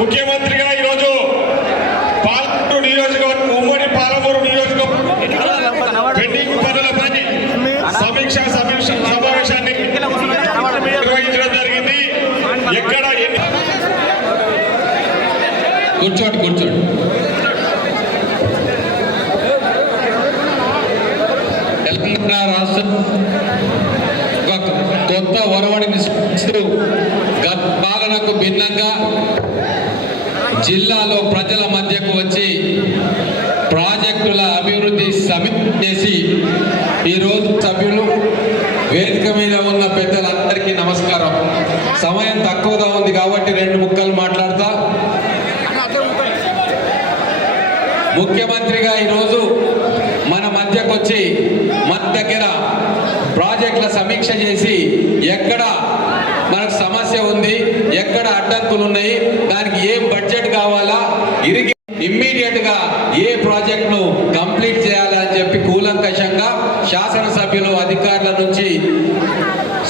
ముఖ్యమంత్రిగా ఈరోజు పాలమూరు నియోజకవర్గం ఉమ్మడి పాలమూరు నియోజకవర్గం పెండింగ్ పనులపై సమావేశాన్ని నిర్వహించడం జరిగింది. ఎక్కడ కూర్చోండి తెలంగాణ రాష్ట్రం కొత్త ఒరవడిని సృష్టిస్తూ గత పాలనకు భిన్నంగా జిల్లాలో ప్రజల మధ్యకు వచ్చి ప్రాజెక్టుల అభివృద్ధి సమీక్ష చేసి ఈరోజు సభ్యులు వేదిక మీద ఉన్న పెద్దలందరికీ నమస్కారం. సమయం తక్కువగా ఉంది కాబట్టి 2 ముక్కలు మాట్లాడతా. ముఖ్యమంత్రిగా ఈరోజు మన మధ్యకు వచ్చి మన దగ్గర ప్రాజెక్టుల సమీక్ష చేసి ఎక్కడ మనకు సమస్య ఉంది, ఎక్కడ అడ్డంకులు ఉన్నాయి, దానికి ఏం బడ్జెట్ కావాలా, ఇమ్మీడియట్ గా ఏ ప్రాజెక్ట్ ను కంప్లీట్ చేయాలని చెప్పి కూలంకషంగా శాసనసభ్యులు అధికారుల నుంచి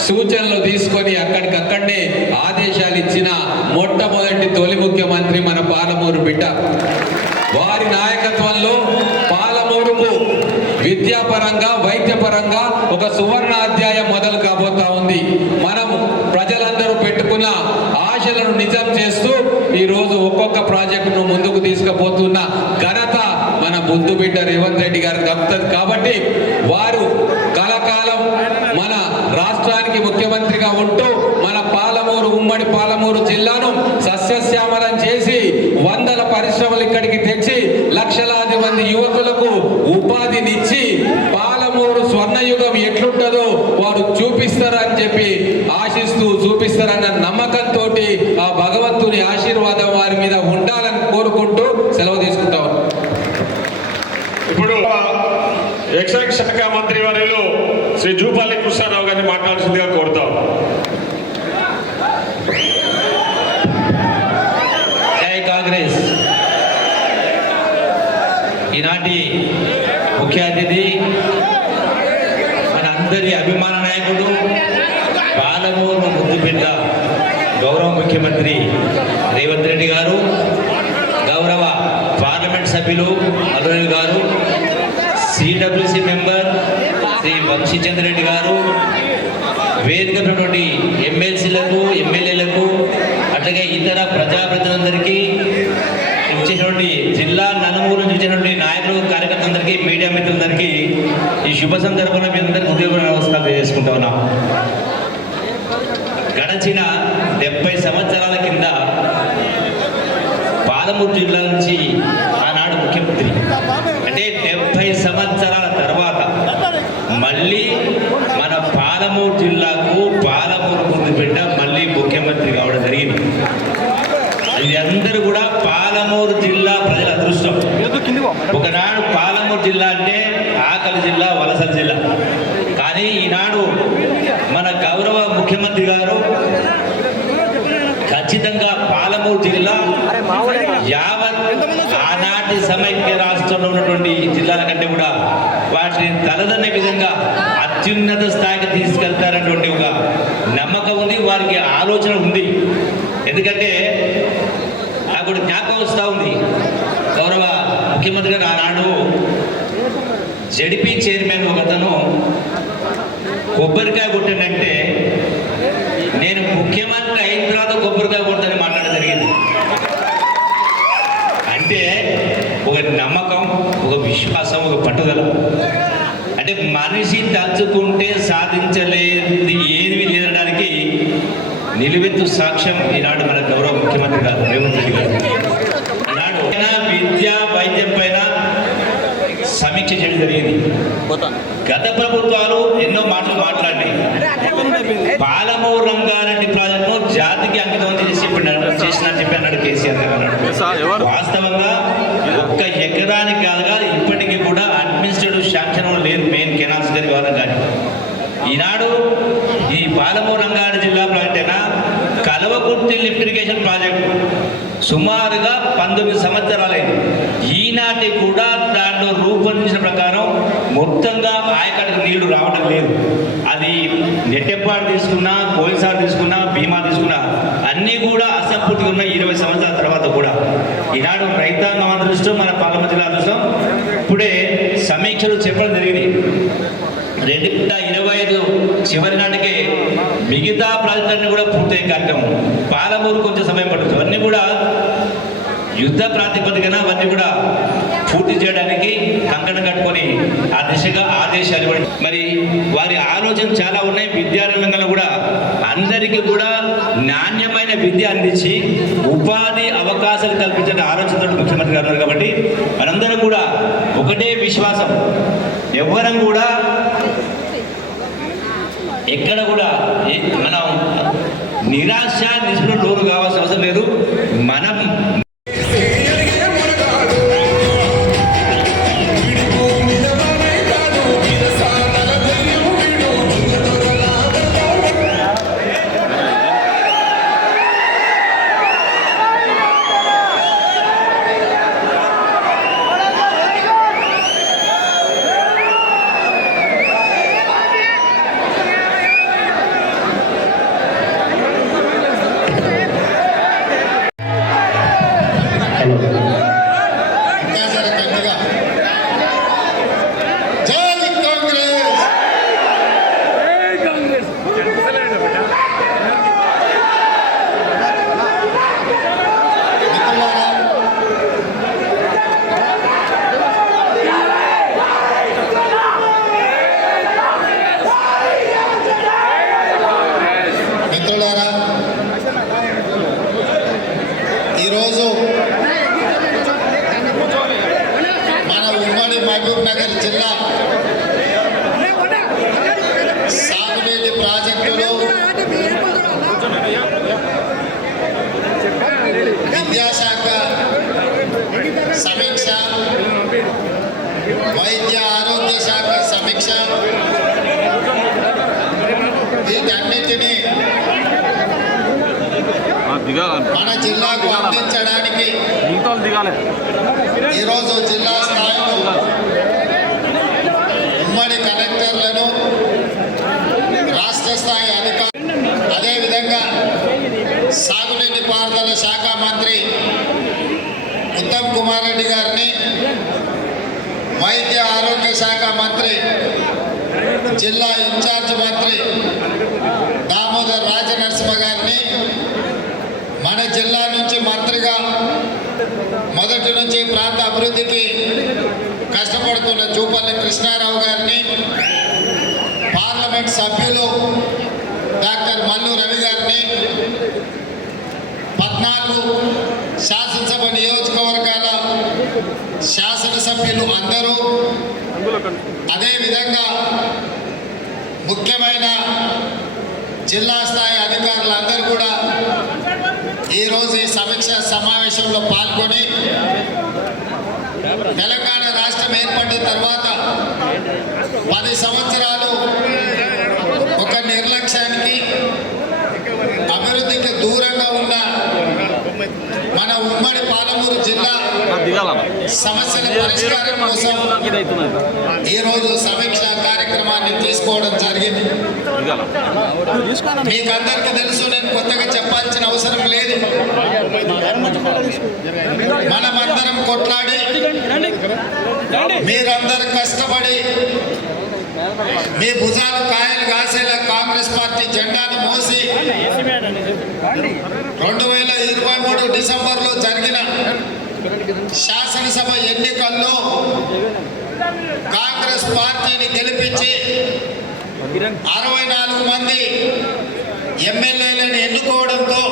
సూచనలు తీసుకొని అక్కడికక్కడనే ఆదేశాలు ఇచ్చిన మొట్టమొదటి తొలి ముఖ్యమంత్రి మన పాలమూరు బిడ్డ. వారి నాయకత్వంలో పాలమూరుకు విద్యాపరంగా వైద్యపరంగా ఒక సువర్ణ అధ్యాయం మొదలు కాబోతా ఉంది. మనం ప్రజలందరూ పెట్టుకున్న ఆశలను నిజం చేస్తూ ఈరోజు ఒక్కొక్క ప్రాజెక్టును ముందుకు తీసుకుపోతున్న ఘనత మన బుద్ధు బిడ్డ రేవంత్ రెడ్డి గారికి దక్కుతుంది. కాబట్టి వారు కలకాలం మన రాష్ట్రానికి ముఖ్యమంత్రిగా ఉంటూ మన పాలమూరు ఉమ్మడి పాలమూరు జిల్లాను సస్యశ్యామలం చేసి 100ల పరిశ్రమలు ఇక్కడికి తెచ్చి లక్షలాది మంది యువకులకు ఉపాధినిచ్చి పాలమూరు స్వర్ణయుగం ఎట్లుంటుందో వారు చూపిస్తారని చెప్పి ఆశిస్తూ చూపిస్తారన్న నమ్మకంతో ఆ భగవంతుని ఆశీర్వాదం వారి మీద ఉండాలని కోరుకుంటూ సెలవు తీసుకుంటాం. ఇప్పుడు ఎక్సైజ్ శాఖ మంత్రి వర్యులు శ్రీ జూపల్లి కృష్ణారావు గారిని మాట్లాడాల్సిందిగా కోరుతాం. జై కాంగ్రెస్. ఈనాటి ముఖ్య అతిథి మన అందరి అభిమాన నాయకుడు పాలమూరు ముద్దుబిడ్డ గౌరవ ముఖ్యమంత్రి రేవంత్ రెడ్డి గారు, గౌరవ పార్లమెంట్ సభ్యులు అల్లురెడ్డి గారు, సిడబ్ల్యూసి మెంబర్ శ్రీ వంశీచంద్ర రెడ్డి గారు, వేదికటువంటి ఎమ్మెల్సీలకు ఎమ్మెల్యేలకు అట్లాగే ఇతర ప్రజాప్రతినిధులందరికీ, ఇచ్చేటువంటి జిల్లా నలుమూల నుంచి వచ్చినటువంటి నాయకులు కార్యకర్తలందరికీ, మీడియా మిత్రులందరికీ ఈ శుభ సందర్భంలో మీ అందరికీ హృదయపూర్వక నమస్కారాలు చేసుకుంటా ఉన్నాం. గడచిన 70 సంవత్సరాల కింద పాలమూరు జిల్లా నుంచి ఆనాడు ముఖ్యమంత్రి అంటే 70 సంవత్సరాల తర్వాత మళ్ళీ మన పాలమూరు జిల్లాకు పాలమూరు ముందు బిడ్డ మళ్ళీ ముఖ్యమంత్రి కావడం జరిగింది. ఇది అందరూ కూడా పాలమూరు జిల్లా ప్రజల అదృష్టం. ఒకనాడు పాలమూరు జిల్లా అంటే ఆకలి జిల్లా, వలసల జిల్లా. కానీ ఈనాడు మన గౌరవ ముఖ్యమంత్రి గారు ఖచ్చితంగా పాలమూరు జిల్లా యావత్ ఆనాటి సమైక్య రాష్ట్రంలో ఉన్నటువంటి జిల్లాల కంటే కూడా వాటిని తలదన్నే విధంగా అత్యున్నత స్థాయికి తీసుకెళ్తారనేటువంటి ఒక నమ్మకం ఉంది, వారికి ఆలోచన ఉంది. ఎందుకంటే నాకు జ్ఞాపకం వస్తూ ఉంది, గౌరవ ముఖ్యమంత్రి గారు ఆనాడు జడిపి చైర్మన్ ఒక అతను కొబ్బరికాయ కొట్టాడంటే నేను ముఖ్యమంత్రి అయిన తర్వాత కొబ్బరికాయ కొడతానని మాట్లాడడం జరిగింది. అంటే ఒక నమ్మకం, ఒక విశ్వాసం, ఒక పట్టుదల. అంటే మనిషి తలుచుకుంటే సాధించలేనిది ఏమీ లేదనడానికి నిలువెత్తు సాక్ష్యం ఈనాడు మన గౌరవ ముఖ్యమంత్రి గారు రేవంత్ రెడ్డి గారు. ఈనాడు విద్య వైద్యం పైన సమీక్ష చేయడం జరిగింది. గత ప్రభుత్వాలు ఎన్నో మాటలు మాట్లాడినాయి. పాలమూరు రంగారెడ్డి ప్రాజెక్టును జాతికి అంకితం చేసిన చెప్పి అన్నాడు కేసీఆర్ గారు అన్నాడు. వాస్తవంగా ఒక్క ఎకరానికి కాదుగా ఇప్పటికీ కూడా అడ్మినిస్ట్రేటివ్ శాంక్షన్ లేదు మెయిన్ కెనాల్స్ గారి వాళ్ళ కానీ. ఈనాడు ఈ పాలమూరు రంగారెడ్డి జిల్లా ప్రాజెక్ట్ అయినా కలవకుర్తి లిఫ్ట్ ఇరిగేషన్ ప్రాజెక్టు సుమారుగా 19 సంవత్సరాలైంది. ఈనాటి కూడా దాంట్లో రూపొందించిన ప్రకారం మొత్తంగా ఆయకట్టుకు నీళ్లు రావడం లేదు. అది నెట్టెప్పాడు తీసుకున్నా, కోయిసారు తీసుకున్నా, భీమా తీసుకున్నా అన్నీ కూడా అసంపూర్తిగా ఉన్నాయి 20 సంవత్సరాల తర్వాత కూడా. ఈనాడు రైతాంగం అదృష్టం, మన పాలమూరు జిల్లా అదృష్టం. ఇప్పుడే సమీక్షలు చెప్పడం జరిగింది. 2025 చివరి నాటికే మిగతా ప్రాజెక్టులన్నీ కూడా పూర్తయ్యే కార్యక్రమం. పాలమూరు కొంచెం సమయం పడుతుంది. అవన్నీ కూడా యుద్ధ ప్రాతిపదికన అవన్నీ కూడా పూర్తి చేయడానికి కంకణం కట్టుకొని ఆ దిశగా ఆదేశాలు ఇవ్వడం. మరి వారి ఆలోచన చాలా ఉన్నాయి. విద్యారంగంలో కూడా అందరికీ కూడా నాణ్యమైన విద్య అందించి ఉపాధి అవకాశాలు కల్పించే ఆలోచనతో ముఖ్యమంత్రి గారు ఉన్నారు. కాబట్టి మనందరం కూడా ఒకటే విశ్వాసం, ఎవ్వరం కూడా ఎక్కడ కూడా మనం నిరాశ నిస్పృహ లోను కావాల్సిన అవసరం లేదు. మనం ఈరోజు మన ఉమ్మడి మహబూబ్ నగర్ జిల్లా సాగునీటి ప్రాజెక్టులు, విద్యాశాఖ సమీక్ష, వైద్య ఆరోగ్య శాఖ సమీక్ష, వీటన్నిటినీ మన జిల్లాకు అందించడానికి ఈరోజు జిల్లా స్థాయిలో ఉమ్మడి కలెక్టర్లను, రాష్ట్ర స్థాయి అధికారులు, అదేవిధంగా సాగునీటి పారుదల శాఖ మంత్రి ఉత్తమ్ కుమార్ రెడ్డి గారిని, వైద్య ఆరోగ్య శాఖ మంత్రి, జిల్లా ఇన్ఛార్జ్ మంత్రి దామోదర్ రాజనరసింహ గారిని, మన జిల్లా నుంచి మంత్రిగా మొదటి నుంచి ప్రాంత అభివృద్ధికి కష్టపడుతున్న జూపల్లి కృష్ణారావు గారిని, పార్లమెంట్ సభ్యులు డాక్టర్ మల్లు రవి గారిని, 14 శాసనసభ నియోజకవర్గాల శాసనసభ్యులు అందరూ, అదేవిధంగా ముఖ్యమైన జిల్లా స్థాయి అధికారులందరూ కూడా ఈరోజు ఈ సమీక్ష సమావేశంలో పాల్గొని తెలంగాణ రాష్ట్రం ఏర్పడిన తర్వాత 10 సంవత్సరాలు ఒక నిర్లక్ష్యానికి, అభివృద్ధికి దూరంగా ఉన్న మన ఉమ్మడి పాలమూరు జిల్లా సమస్యల పరిష్కారం కోసం ఈరోజు సమీక్ష కార్యక్రమాన్ని తీసుకోవడం జరిగింది. మీకు అందరికీ తెలుసు, నేను కొత్తగా చెప్పాల్సిన అవసరం లేదు. మనమందరం కొట్లాడి, మీరందరూ కష్టపడి, మీ భుజాలు కాయలు కాసేలా కాంగ్రెస్ పార్టీ జెండాను మోసి 2023 డిసెంబర్లో జరిగిన శాసనసభ ఎన్నికల్లో కాంగ్రెస్ పార్టీని గెలిపించి 64 మంది ఎమ్మెల్యేలను ఎన్నుకోవడంతో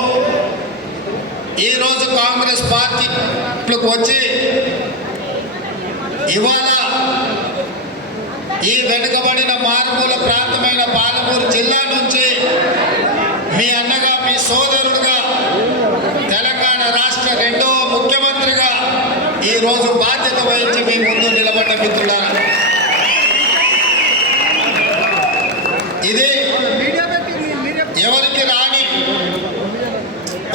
ఈరోజు కాంగ్రెస్ పార్టీలకు వచ్చి ఇవాళ ఈ వెనుకబడిన మారుమూల ప్రాంతమైన పాలమూరు జిల్లా నుంచి మీ అన్నగా, మీ సోదరుడుగా, తెలంగాణ రాష్ట్ర 2వ ముఖ్యమంత్రిగా ఈరోజు బాధ్యత వహించి మీ ముందు నిలబడ్డ మిత్రులారా, ఇది ఎవరికి రాని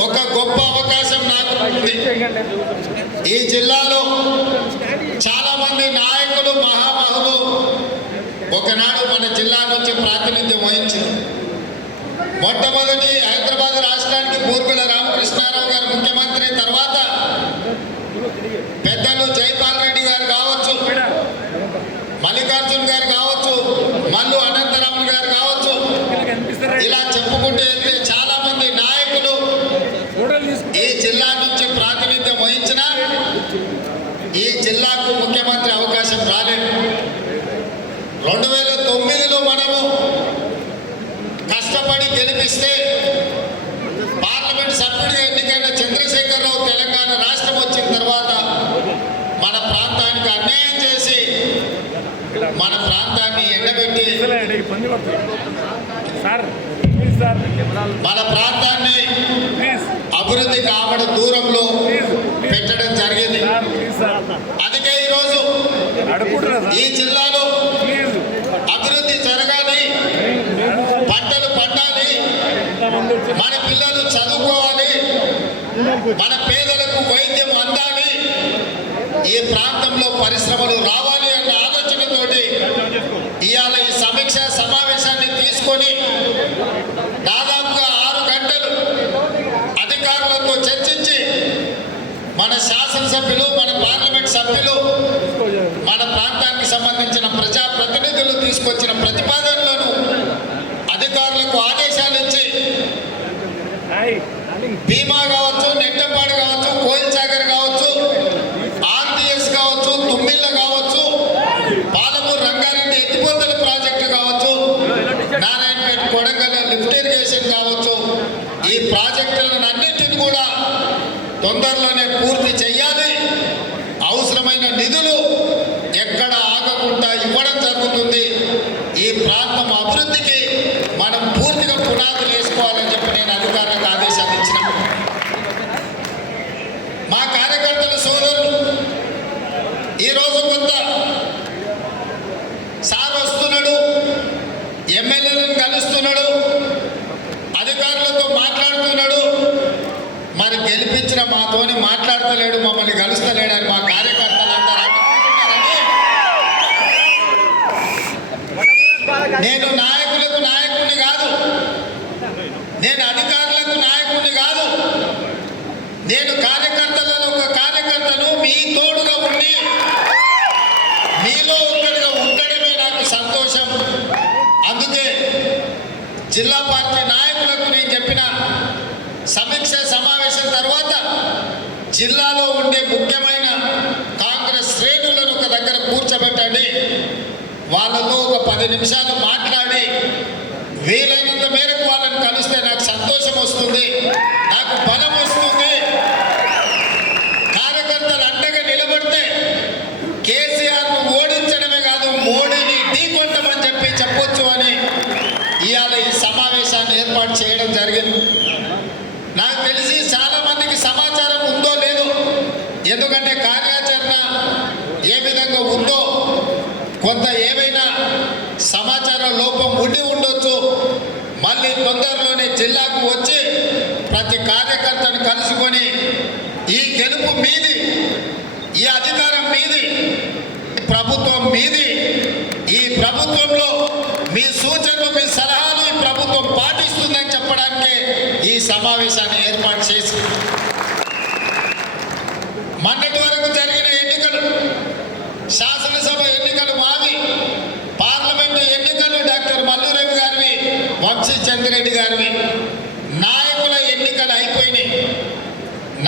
ఒక గొప్ప అవకాశం నాకు ఉంది. ఈ జిల్లాలో చాలా మంది నాయకులు, మహామహులు ఒకనాడు మన జిల్లా నుంచి ప్రాతినిధ్యం వహించారు. మొట్టమొదటి హైదరాబాద్ రాష్ట్రానికి పూర్గుల రామకృష్ణారావు గారు ముఖ్యమంత్రి, తర్వాత పెద్దలు జైపాల్ రెడ్డి గారు కావచ్చు, మల్లికార్జున్ గారు కావచ్చు, మల్లు అనంతరామన్ గారు కావచ్చు, ఇలా చెప్పుకుంటూ వెళ్తే చాలా మంది నాయకులు ఈ జిల్లా నుంచి ప్రాతినిధ్యం వహించిన ఈ జిల్లాకు ముఖ్యమంత్రి అవకాశం రాలేదు. 2009లో మనము కష్టపడి గెలిపిస్తే పార్లమెంట్ సభ్యుడిగా ఎన్నికైన చంద్రశేఖరరావు తెలంగాణ రాష్ట్రం వచ్చిన తర్వాత మన ప్రాంతానికి అన్యాయం చేసి, మన ప్రాంతాన్ని ఎండబెట్టి, మన ప్రాంతాన్ని అభివృద్ధి కావడం దూరంలో పెట్టడం జరిగింది. అందుకే ఈరోజు ఈ జిల్లాలో అభివృద్ధి జరగాలి, పంటలు పండాలి, మన పిల్లలు చదువుకోవాలి, మన పేదలకు వైద్యం అందాలి, ఈ ప్రాంతంలో పరిశ్రమలు రావాలి అన్న ఆలోచనతోటి ఇవాళ ఈ సమీక్ష సమావేశాన్ని తీసుకొని దాదాపుగా 6 గంటలు అధికారులతో చర్చించి, మన శాసనసభ్యులు, మన పార్లమెంట్ సభ్యులు, మన ప్రాంతానికి సంబంధించిన ప్రజాప్రతినిధులు తీసుకొచ్చిన ప్రతిపాదనలను అధికారులకు ఆదేశాలు ఇచ్చి, భీమా కావచ్చు, నెట్టంపాడు కావచ్చు, కోయిల్చాగర్ కావచ్చు, ఆర్టీఎస్ కావచ్చు, తుమ్మిళ్ళ కావచ్చు, పాలమూరు రంగారెడ్డి ఎత్తిపోతల ప్రాజెక్టు కావచ్చు, నారాయణపేట కొడంగల్ లిఫ్ట్ ఇరిగేషన్ కావచ్చు, ఈ ప్రాజెక్టులను అన్నింటిని కూడా తొందరలోనే పూర్తి చేయాలి. అవసరమైన నిధులు ఎక్కడ ఆగకుండా ఇవ్వడం జరుగుతుంది. ఈ ప్రాంతం అభివృద్ధికి మనం పూర్తిగా పునాదులు వేసుకోవాలని చెప్పి నేను అధికారులకు ఆదేశాలు ఇచ్చిన. మా కార్యకర్తల సోదరులు ఈరోజు కొంత సార్ వస్తున్నాడు, ఎమ్మెల్యేలను కలుస్తున్నాడు, అధికారులతో మాట్లాడుతున్నాడు, మరి గెలిపించిన మాతోని మాట్లాడతలేడు, మమ్మల్ని కలుస్తలేడు అని మా కార్యకర్తలు అంటారు. నేను నాయకులకు నాయకుడిని కాదు, నేను అధికారులకు నాయకుడిని కాదు, నేను కార్యకర్తలలో ఒక కార్యకర్తను, మీ తోడుగా ఉండి మీలో ఒక్కడిగా ఉండడమే నాకు సంతోషం. అందుకే జిల్లా పార్టీ నాయకులకు నేను చెప్పిన సమీక్ష సమావేశం తర్వాత జిల్లాలో ఉండే ముఖ్యమైన కాంగ్రెస్ శ్రేణులను ఒక దగ్గర కూర్చోబెట్టండి, వాళ్ళతో ఒక 10 నిమిషాలు మాట్లాడి వీలైనంత మేరకు వాళ్ళని కలిస్తే నాకు సంతోషం వస్తుంది, నాకు బలం వస్తుంది. తెలిసి చాలా మందికి సమాచారం ఉందో లేదో, ఎందుకంటే కార్యాచరణ ఏ విధంగా ఉందో కొంత ఏమైనా సమాచార లోపం ఉండి ఉండొచ్చు. మళ్ళీ తొందరలోనే జిల్లాకు వచ్చి ప్రతి కార్యకర్తను కలుసుకొని ఈ గెలుపు మీది, ఈ అధికారం మీది, ప్రభుత్వం మీది, ఈ ప్రభుత్వంలో మీ సూచనలు మీ సలహాలు ఈ ప్రభుత్వం పాటిస్తుందని చెప్పడానికే ఈ సమావేశాన్ని ఏర్పాటు చేసి, మొన్నటి వరకు జరిగిన ఎన్నికలు, శాసనసభ ఎన్నికలు మావి, పార్లమెంటు ఎన్నికలు డాక్టర్ మల్లురవి గారివి, వంశీ చంద్రెడ్డి గారివి, నాయకుల ఎన్నికలు అయిపోయినాయి.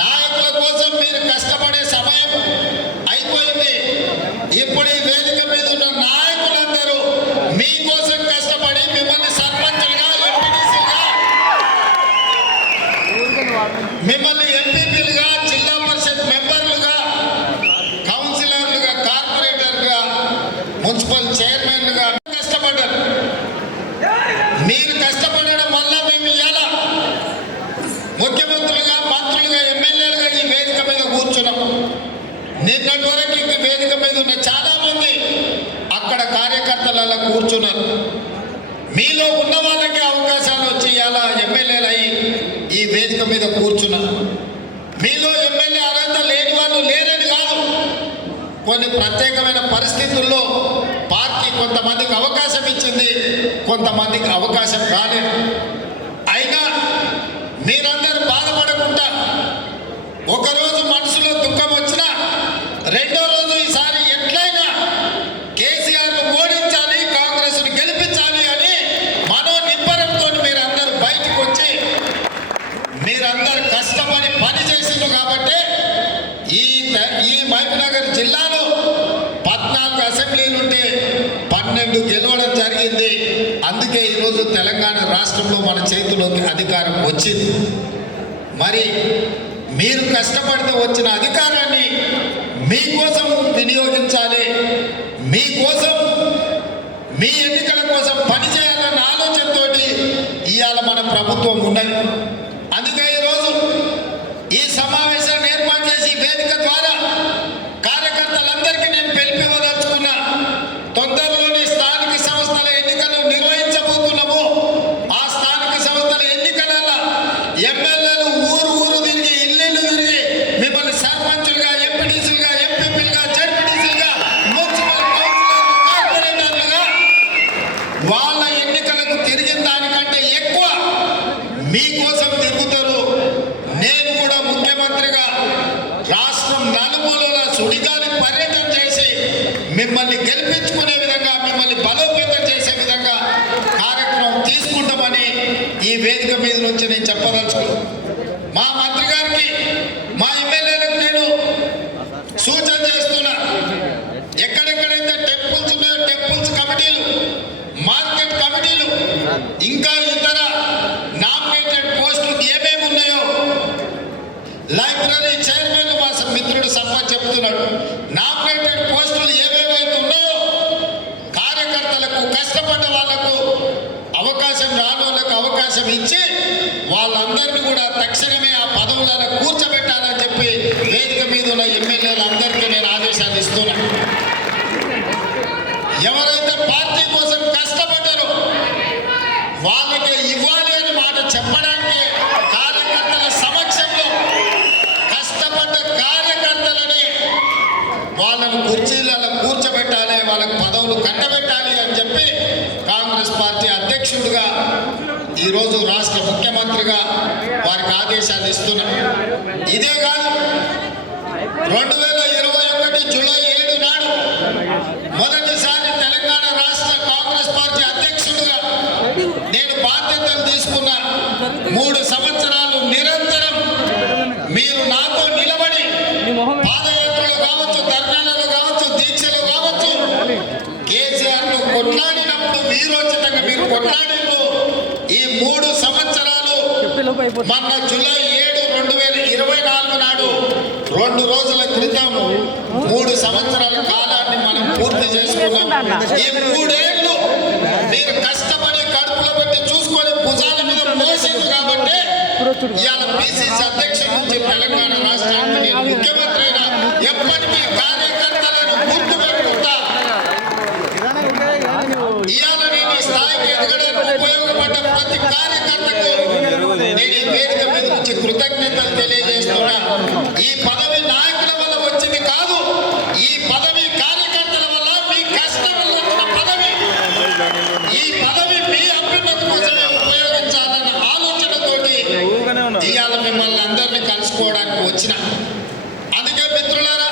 నాయకుల కోసం మీరు కష్టపడే సమయం అయిపోయింది. ఇప్పుడు ఈ వేదిక మీద ఉన్న నాయకులందరూ మీకోసం కష్టపడి మిమ్మల్ని సర్పంచులుగా, ఎంపీటీసీలుగా, మిమ్మల్ని ఎంపీపీలుగా, జిల్లా పరిషత్ మెంబర్లుగా, కౌన్సిలర్లుగా, కార్పొరేటర్లుగా, మున్సిపల్ చైర్మన్లుగా కష్టపడ్డారు. మీరు కష్టపడడం వల్ల మేము ఇలా ముఖ్యమంత్రులుగా, మంత్రులుగా, ఎమ్మెల్యేలుగా ఈ వేదిక మీద కూర్చున్నాం. నిన్నటి వరకు ఈ వేదిక మీద ఉన్న చాలా మంది అక్కడ కార్యకర్తలలో కూర్చున్నారు. మీలో ఉన్న వాళ్ళకి అవకాశాలు వచ్చి ఇలా ఎమ్మెల్యేలు అయ్యి ఈ వేదిక మీద కూర్చున్నారు. మీలో ఎమ్మెల్యే అర్హత లేని వాళ్ళు లేరని కాదు, కొన్ని ప్రత్యేకమైన పరిస్థితుల్లో పార్టీ కొంతమందికి అవకాశం ఇచ్చింది, కొంతమందికి అవకాశం రాలేదు. అయినా మీరందరూ బాధపడకుండా, ఒకరోజు మనసులో దుఃఖం వచ్చినా రెండో రోజు ఈసారి ఎట్లయినా కేసీఆర్ను ఓడించాలి, కాంగ్రెస్ను గెలిపించాలి అని మనో నిబ్బరంతో మీరందరూ బయటకు వచ్చి మీరందరూ కష్టపడి పని చేసిండ్రు కాబట్టి ఈ మహబూబ్నగర్ జిల్లాలో 14 అసెంబ్లీలు ఉంటే 12 గెలవడం జరిగింది. అందుకే ఈరోజు తెలంగాణ రాష్ట్రంలో మన చేతిలోకి అధికారం వచ్చింది. మరి మీరు కష్టపడితే వచ్చిన అధికారాన్ని మీకోసం వినియోగించాలి, మీకోసం, మీ ఎన్నికల కోసం పనిచేయాలన్న ఆలోచనతో ఇవాళ మన ప్రభుత్వం ఉన్నది. అందుకే ఈరోజు ఈ సమావేశాన్ని ఏర్పాటు చేసి వేదిక ద్వారా కార్యకర్తలందరికీ నేను పిలిపివ్వదలుచుకున్నా. తొందరలోని స్థానిక సంస్థల ఎన్నికలు నిర్వహించబోతున్నాము. ఆ స్థానిక సంస్థల ఎన్నికలలో ఎమ్మెల్యేలు ఊరు ఊరు తిరిగి, ఇల్లు తిరిగి మిమ్మల్ని సర్పంచులుగా, ఎంపీటీసీలుగా, ఎంపీపీలుగా, జడ్పీటీసీలుగా, మున్సిపల్ కౌన్సిలర్లు, కార్పొరేటర్లుగా వాళ్ళ ఎన్నికలకు తిరిగిన దానికంటే ఎక్కువ మీకోసం తిరుగుతారు. నేను కూడా ముఖ్యమంత్రిగా రాష్ట్రం నలుమూలల సుడిగాలి పర్యటన చేసి మిమ్మల్ని గెలిపించుకునే విధంగా, మిమ్మల్ని బలోపేతం చేసే విధంగా కార్యక్రమం తీసుకుంటామని ఈ వేదిక మీద నుంచి నేను చెప్పదలుచుకున్నాను. మా మంత్రి గారికి, మా ఎమ్మెల్యేలకు నేను సూచన చేస్తున్నా. ఎక్కడెక్కడైతే టెంపుల్స్ ఉన్నాయో టెంపుల్స్ కమిటీలు, మార్కెట్ కమిటీలు, ఇంకా ఇతర నామినేటెడ్ పోస్టులు ఏమేమి ఉన్నాయో, లైబ్రరీ చైర్మన్లు మా మిత్రుడు సంపత్ చెప్తున్నాడు, నామినేటెడ్ పోస్టులు ఏవేవైతే ఉన్నాయో కార్యకర్తలకు, కష్టపడ్డ వాళ్లకు అవకాశం, రాని వాళ్ళకు అవకాశం ఇచ్చి వాళ్ళందరినీ కూడా తక్షణమే ఆ పదవులను కూర్చోబెట్టాలని చెప్పి వేదిక మీద ఉన్న ఎమ్మెల్యేలందరికీ నేను ఆదేశాలు ఇస్తున్నా. ఎవరైతే పార్టీ కోసం కష్టపడ్డారో వాళ్ళకి ఇవ్వాలి అని మాట చెప్పడానికి కార్యకర్తల సమక్షంలో కష్టపడ్డ కార్యకర్తలని వాళ్ళను కుర్చీలలో కూర్చోబెట్టాలి, వాళ్ళకు పదవులు కట్టబెట్టాలి అని చెప్పి కాంగ్రెస్ పార్టీ అధ్యక్షుడిగా ఈరోజు రాష్ట్ర ముఖ్యమంత్రిగా వారికి ఆదేశాలు ఇస్తున్నా. ఇదే కాదు, 2021 జూలై 7 నాడు మొదటిసారి తెలంగాణ రాష్ట్ర కాంగ్రెస్ పార్టీ అధ్యక్షుడిగా నేను బాధ్యతలు తీసుకున్న 3 సంవత్సరాలు నిరంతరం మీరు నాతో నిలబడి పాదయాత్రలు కావచ్చు, ధర్నాలలో కావచ్చు, దీక్షలు కావచ్చు, కేసీఆర్ను కొట్లాడినప్పుడు వీరోచితంగా మీరు కొట్లాడినప్పుడు ఈ 3 సంవత్సరాలు మొన్న జూలై 7, 2024 నాడు 2 రోజుల క్రితం 3 సంవత్సరాల కాలాన్ని మనం పూర్తి చేసుకున్నాం. ఈ 3 ఏళ్ళు మీరు కష్టపడి కడుపులో పెట్టి చూసుకొని భుజాల మీద మోసింది కాబట్టి ఇవాళ పిసిసి అధ్యక్షుల నుంచి తెలంగాణ రాష్ట్రానికి నేను ముఖ్యమంత్రి అయినా ఎప్పటికీ కార్యకర్తలను గుర్తుపెట్టుకుంటా. ఇవాళ నేను ఈ స్థాయికి ఎదగడానికి ఉపయోగపడ్డ ప్రతి కార్యకర్తకు నేను ఈ వేదిక మీద నుంచి కృతజ్ఞతలు తెలియజేస్తున్నా. ఈ పదవి నాయకుల వల్ల వచ్చింది కాదు, ఈ పదవి కార్యకర్తల వల్ల, మీ కష్టం వల్ల వచ్చిన పదవి. ఈ పదవి మీ అభ్యున్నతి కోసమే ఉపయోగించాలన్న ఆలోచనతోటి ఇవాళ మిమ్మల్ని అందరినీ కలుసుకోవడానికి వచ్చిన. అందుకే మిత్రులారా,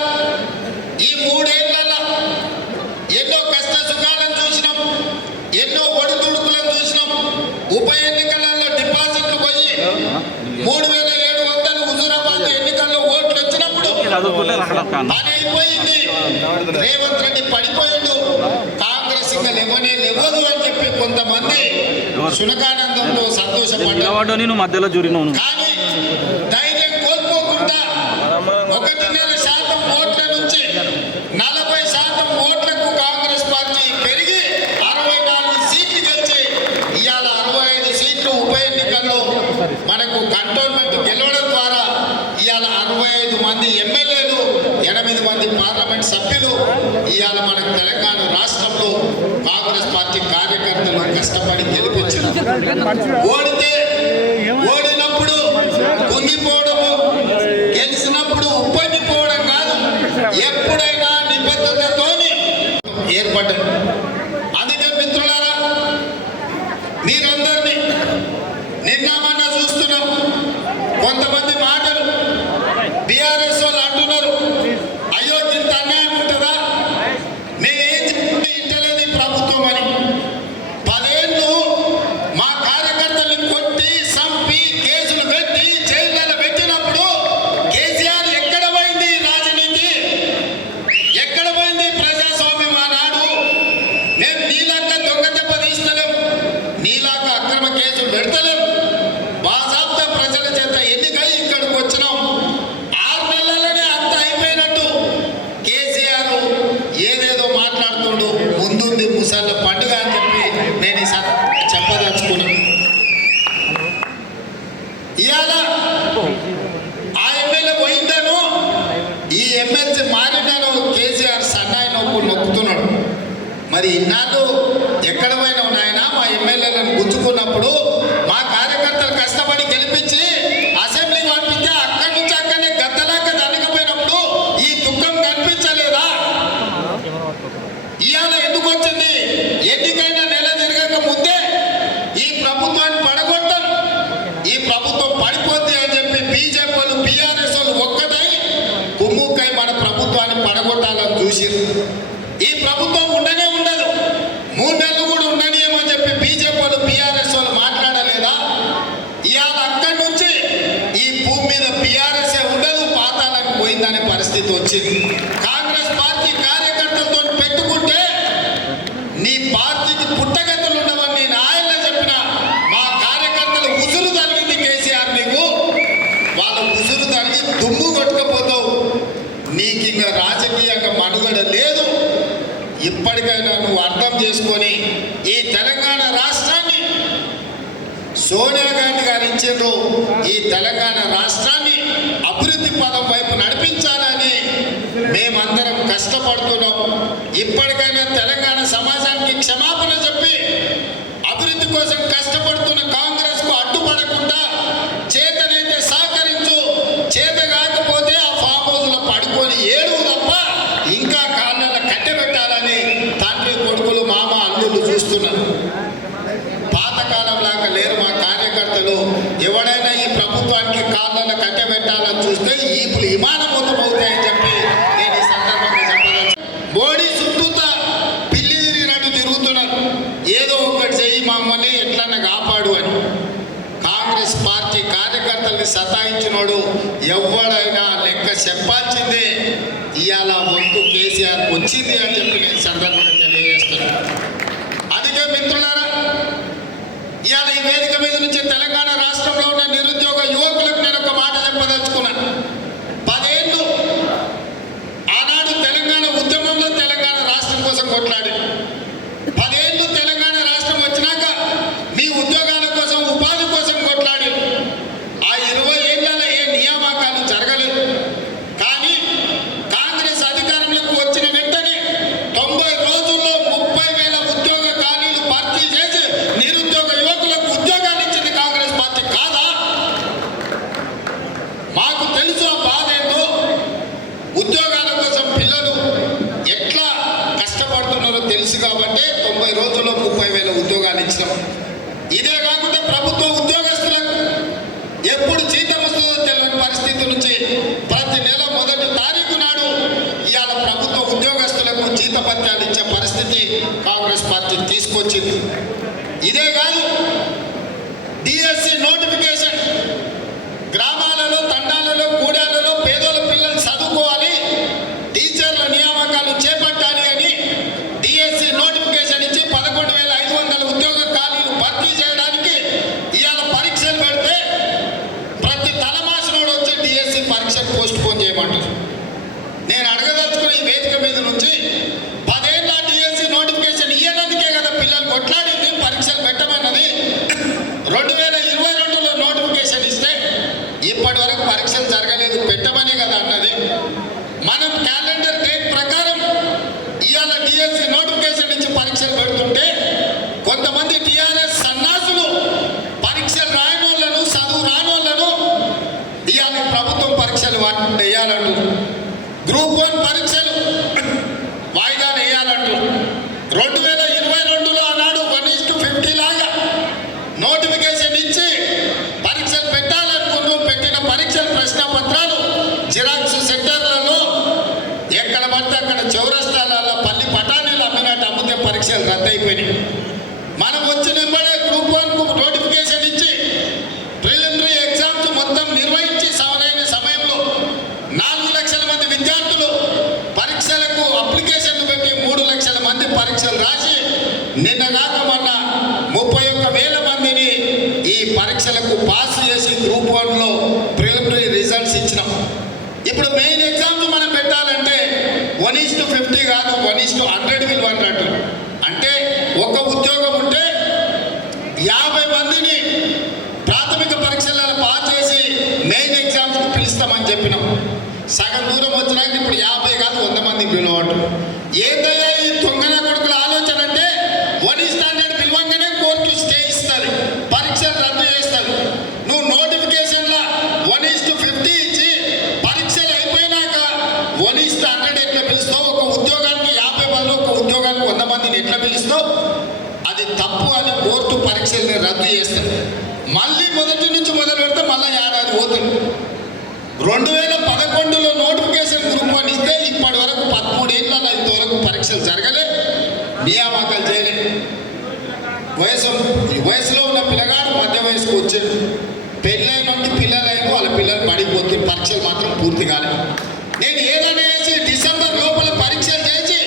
ఈ 3 ఏళ్లలో ఎన్నో కష్ట సుఖాలను చూసినాం, ఎన్నో ఒడిదుడుకులను చూసినాం. ఉప ఎన్నికలలో డిపాజిట్లు పోయి 3700 హుజూరాబాద్ ఎన్నికల్లో ఓట్లు వచ్చినప్పుడు పని అయిపోయింది. రేవంత్ రెడ్డి పడిపోయిండు, కాంగ్రెస్ ఇంకా లేవదు అని చెప్పి కొంతమంది సునకానందంతో సంతోషపడ్డారు. మధ్యలో జూరినాను కానీ ధైర్యం కోల్పోకుండా 1.5% ఓట్ల నుంచి 40% ఓట్లకు కాంగ్రెస్ పార్టీ పెరిగి 64 సీట్లు గెలిచి ఇవాళ 65 సీట్లు ఉప ఎన్నికల్లో మనకు కంటోన్మెంట్ గెలవడం ద్వారా ఇవాళ 65 మంది ఎమ్మెల్యేలు, 8 మంది పార్లమెంట్ సభ్యులు ఇవాళ మనకు తెలంగాణ రాష్ట్రంలో కాంగ్రెస్ పార్టీ కార్యకర్తలు కష్టపడి గెలిపించారు. ఓడినప్పుడు కుంగిపోవడము, గెలిచినప్పుడు ఉప్పొంగిపోవడం కాదు, ఎప్పుడైనా నిబద్ధతతోని ఏర్పడ్డారు. అందుకే మిత్రులారా, మీరందరినీ నిన్న మొన్న చూస్తున్నాం. కొంతమంది మాటలు బీఆర్ఎస్ వాళ్ళు అంటున్నారు, అయ్యో ఇంత అన్యాయం ఉంటుందా, మేమేం ఇంటలేదు ప్రభుత్వం అని. 10 ఏళ్ళు మా కార్యకర్తల్ని కొట్టి సంపి కేసులు పెట్టి జైళ్ళలో పెట్టినప్పుడు కేసీఆర్ ఎక్కడ పోయింది రాజనీతి, ఎక్కడ పోయింది ప్రజాస్వామ్యం? ఆనాడు మేము నీలాగా దొంగ దెబ్బ తీస్తలేం, నీలాగా అక్రమ కేసులు పెడతలేం, బాజాబ్తా ప్రజల చేత ఎన్నికై ఇక్కడికి వచ్చినాం. 6 నెలలనే అంత అయిపోయినట్టు కేసీఆర్ ఏదేదో మాట్లాడుతుండు. ముందుంది ముసళ్ళ పండుగ అని చెప్పి నేను ఈ చెప్పదలుచుకున్నాను. ఇవాళ ఆ ఎమ్మెల్యే పోయిందను, ఈ ఎమ్మెల్సీ మారిందను కేసీఆర్ సన్నాయి నొక్కుతున్నాడు. మరి ఇన్నాళ్ళు ఎక్కడ పోయినావు నాయన? మా ఎమ్మెల్యేలను గుంజుకున్నప్పుడు మా కార్యకర్తలు కష్టపడి గెలిపించి అసెంబ్లీకి పంపిస్తే అక్కడి నుంచి అక్కడనే గద్దలాక దండకపోయినప్పుడు ఈ దుఃఖం కనిపించలేదా? ఇవాళ ఎందుకు వచ్చింది? ఎన్నికైన నెల తిరగక ముందే ఈ ప్రభుత్వాన్ని పడగొట్టాం, ఈ ప్రభుత్వం పడిపోద్ది అని చెప్పి బీజేపీ వాళ్ళు, బీఆర్ఎస్ వాళ్ళు ఒక్కటై కుమ్ముక్కై మన ప్రభుత్వాన్ని పడగొట్టాలని చూసిరు. ఈ ప్రభుత్వం ఉండనే ఉండదు, 3 నెలలు కూడా ఉండనియమని చెప్పి బీజేపీ వాళ్ళు, బీఆర్ఎస్ వాళ్ళు మాట్లాడలేదా? ఇవాళ అక్కడి నుంచి ఈ భూమి మీద బీఆర్ఎస్ ఉండదు, పాతాలకు పోయిందనే పరిస్థితి వచ్చింది. కాంగ్రెస్ పార్టీ కార్యకర్తలతో పెట్టుకుంటే నీ పార్టీకి పుట్టగతులు ఉండవని నేను ఆయనలో చెప్పిన. మా కార్యకర్తలు ఉసురు తగిలింది కేసీఆర్, నీకు వాళ్ళ ఉసురు తగిలి దుమ్ము కొట్టుకపోతావు, నీకు ఇంకా రాజకీయంగా మనుగడ లేదు. ఇప్పటికైనా నువ్వు అర్థం చేసుకొని ఈ తెలంగాణ రాష్ట్రాన్ని సోనియా గాంధీ గారు ఇచ్చిండ్రు, ఈ తెలంగాణ రాష్ట్రాన్ని అభివృద్ధి పదం వైపు నడిపించాలని మేమందరం కష్టపడుతున్నాం. ఇప్పటికైనా తెలంగాణ సమాజానికి క్షమాపణ చెప్పి అభివృద్ధి కోసం కష్టపడుతున్న కాంగ్రెస్ కు అడ్డుపడకుండా చేతనైతే సహకరించు, చేత కాకపోతే ఆ ఫామ్ హౌస్ లో పడుకొని ఏడు తప్ప ఇంకా కాళ్ళ కట్టెబెట్టాలని తండ్రి కొడుకులు, మామ అల్లుళ్ళు చూస్తున్నారు. పాతకాలం లాగా లేరు మా కార్యకర్తలు. ఎవడైనా ఈ ప్రభుత్వానికి కాళ్ళ కట్టెబెట్టాలని చూస్తే ఈపులు విమానమూతం అవుతాయని చెప్పి నేను ఈ సందర్భంగా చెప్పదలుచు. మోడీ చుట్టూతా పిల్లి తిరిగినట్టు తిరుగుతున్నారు, ఏదో ఒకటి చెయ్యి మమ్మల్ని ఎట్లన్నా కాపాడు అని. కాంగ్రెస్ పార్టీ కార్యకర్తల్ని సతాయించినోడు ఎవడైనా లెక్క చెప్పాల్సిందే. ఇవాళ వంతు కేసీఆర్ వచ్చింది అని చెప్పి నేను సందర్భంగా తెలియజేస్తున్నాను. అందుకే మిత్రులారా, ఇవాళ ఈ వేదిక మీద నుంచి తెలంగాణ రాష్ట్రంలో ఉన్న నిరుద్యోగ యువకులకు నేను ఒక మాట చెప్పదలుచుకున్నాను. 10 ఏళ్ళు ఆనాడు తెలంగాణ ఉద్యమంలో తెలంగాణ రాష్ట్రం కోసం కొట్లాడి, 10 ఏళ్ళు తెలంగాణ రాష్ట్రం వచ్చినాక మీ ఉద్యోగాల కోసం, ఉపాధి కోసం కొట్లాడి, ఉద్యోగాల కోసం పిల్లలు ఎట్లా కష్టపడుతున్నారో తెలుసు కాబట్టి 90 రోజుల్లో 30,000 ఉద్యోగాలు ఇచ్చినాం. ఇదే కాకుండా ప్రభుత్వ ఉద్యోగస్తులకు ఎప్పుడు జీతం వస్తుందో తెలియని పరిస్థితి నుంచి ప్రతి నెల మొదటి తారీఖు నాడు ఇవాళ ప్రభుత్వ ఉద్యోగస్తులకు జీతభత్యాలు ఇచ్చే పరిస్థితి కాంగ్రెస్ పార్టీ తీసుకొచ్చింది. ఇదే కాదు, డిఎస్సి నోటిఫికేషన్ గ్రామాలలో, తండాలలో, గూడాలలో పేదల పిల్లలు చదువుకోవాలి, టీచర్ల నియామకాలు చేపట్టాలి అని డిఎస్సి నోటిఫికేషన్ ఇచ్చి 11,500 ఉద్యోగ ఖాళీలు భర్తీ చేయడానికి ఇవాళ పరీక్షలు పెడితే ప్రతి తలమాసినోడు వచ్చి డిఎస్సి పరీక్షలు పోస్ట్ పోన్ చేయమంటారు. నేను అడగదలుచుకున్న ఈ వేదిక మీద నుంచి 10 ఏళ్ళ డిఎస్సి నోటిఫికేషన్ ఇయ్యనందుకే కదా పిల్లలు కొట్లాడింది పరీక్షలు పెట్టమన్నది. 2022లో నోటిఫికేషన్ ఇస్తే ఇప్పటి వరకు పరీక్షలు జరగలేదు, పెట్టమనే కదా అన్నది. మనం క్యాలెండర్ డేట్ ప్రకారం ఇవాళ డిఎస్సి నోటిఫికేషన్ ఇచ్చి పరీక్షలు పెడుతుంటే కొంతమంది టీఆర్ఎస్ సన్నాసులు పరీక్షలు రాని వాళ్ళను, చదువు రాని వాళ్ళను ఇవాళ ప్రభుత్వం పరీక్షలు వేయాలంటూ, గ్రూప్ 1 పరీక్షలు వాయిదాలు వేయాలంటూ 2022లో ఆనాడు 1:50 లాగా నోటిఫికేషన్ ఇచ్చి పరీక్షలు పెట్టాలనుకున్నాం. పెట్టిన పరీక్షల ప్రశ్న పత్రాలు జిరాక్స్ సెంటర్లలో ఎక్కడ పడితే అక్కడ చౌరస్తాలలో పల్లి పటానీలు అమ్మినట్టు అమ్మితే పరీక్షలు రద్దయిపోయినాయి. మనం వచ్చిన వెంబడే గ్రూప్ 1కు నోటిఫికేషన్ ఇచ్చి ప్రిలిమినరీ ఎగ్జామ్స్ మొత్తం నిర్వహించి సరైన సమయంలో 4 లక్షల మంది విద్యార్థులు పరీక్షలకు అప్లికేషన్లు పెట్టి 3 లక్షల మంది పరీక్షలు రాసి నిన్నగాక మొన్న 31,000 మందిని ఈ పరీక్షలకు పాస్ చేసి గ్రూప్ 1లో ప్రిలిమినరీ రిజల్ట్స్ ఇచ్చినాం. ఇప్పుడు మెయిన్ ఎగ్జామ్స్ మనం పెట్టాలంటే 1:50 కాదు, 1:100 విలువ అన్నట్టు. అంటే ఒక ఉద్యోగం ఉంటే 50 మందిని ప్రాథమిక పరీక్షలలో పాస్ చేసి మెయిన్ ఎగ్జామ్స్కి పిలుస్తామని చెప్పినాం. సగం దూరం వచ్చినాక ఇప్పుడు 50 కాదు 100 మందికి పిలవటం. ఏదైనా ఈ దొంగన కొడుకుల ఆలోచన అంటే 1:100 పిలవంగానే కోర్టు స్టే ఇస్తుంది, పరీక్షలు రద్దు చేస్తారు. నువ్వు నోటిఫికేషన్లో 1:50 ఇచ్చి పరీక్షలు అయిపోయినాక 1:100 ఎట్లా పిలుస్తావు? ఒక ఉద్యోగానికి 50 బదులు ఒక ఉద్యోగానికి 100 మందిని ఎట్లా పిలుస్తావు? అది తప్పు అని కోర్టు పరీక్షల్ని రద్దు చేస్తుంది. మళ్ళీ మొదటి నుంచి మొదలు పెడితే మళ్ళీ ఏడాది పోతుంది. 2011లో నోటిఫికేషన్ గ్రూప్ 1 ఇస్తే ఇప్పటి వరకు 13 ఏళ్ళలో ఇంతవరకు పరీక్షలు జరగలే, నియామకాలు చేయలే. వయసులో ఉన్న పిల్లగాడు మధ్య వయసుకు వచ్చాడు, పెళ్ళైన పిల్లలైన వాళ్ళ పిల్లలు పడిపోతున్నారు, పరీక్షలు మాత్రం పూర్తి కాలేదు. నేను ఏదైనా చేసి డిసెంబర్ లోపల పరీక్షలు చేసి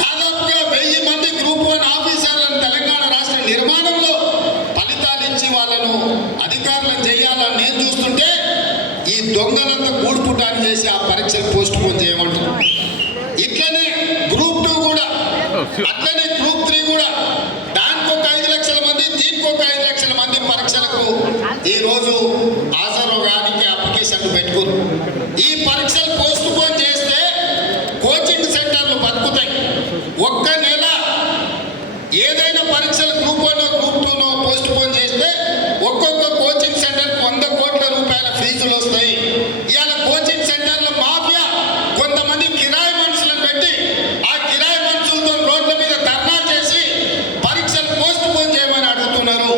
దాదాపుగా 1000 మంది గ్రూప్ 1 ఆఫీసర్లను తెలంగాణ రాష్ట్ర నిర్మాణంలో ఫలితాలు ఇచ్చి వాళ్ళను అధికారులను చేయాలని నేను చూస్తుంటే ఈ దొంగలంతా గూడుపుటాన్ని చేసి ఆ పరీక్షలు పోస్ట్ పోన్ చేయమంటారు. ఇట్లనే గ్రూప్ 2 కూడా, అట్లనే గ్రూప్ 3 కూడా, దానికి ఒక 5 లక్షల మంది, దీనికి ఒక 5 లక్షల మంది పరీక్షలకు ఈరోజు హాజరవడానికి అప్లికేషన్లు పెట్టుకోరు. ఈ పరీక్షలు పోస్ట్ పోన్ చేస్తే కోచింగ్ సెంటర్లు బతుకుతాయి. ఒక్క నెల ఏదైనా పరీక్షలు గ్రూప్ 1 గ్రూప్ 2 పోస్ట్ పోన్ చేస్తే ఒక్కొక్క కోచింగ్ సెంటర్ 100 కోట్ల రూపాయల ఫీజులు వస్తాయి. ఇవాళ కోచింగ్ సెంటర్ల మాఫియా కొంతమంది కిరాయి మనుషులను పెట్టి ఆ కిరాయి మనుషులతో రోడ్ల మీద ధర్నా చేసి పరీక్షలు పోస్ట్ పోన్ చేయమని అడుగుతున్నారు.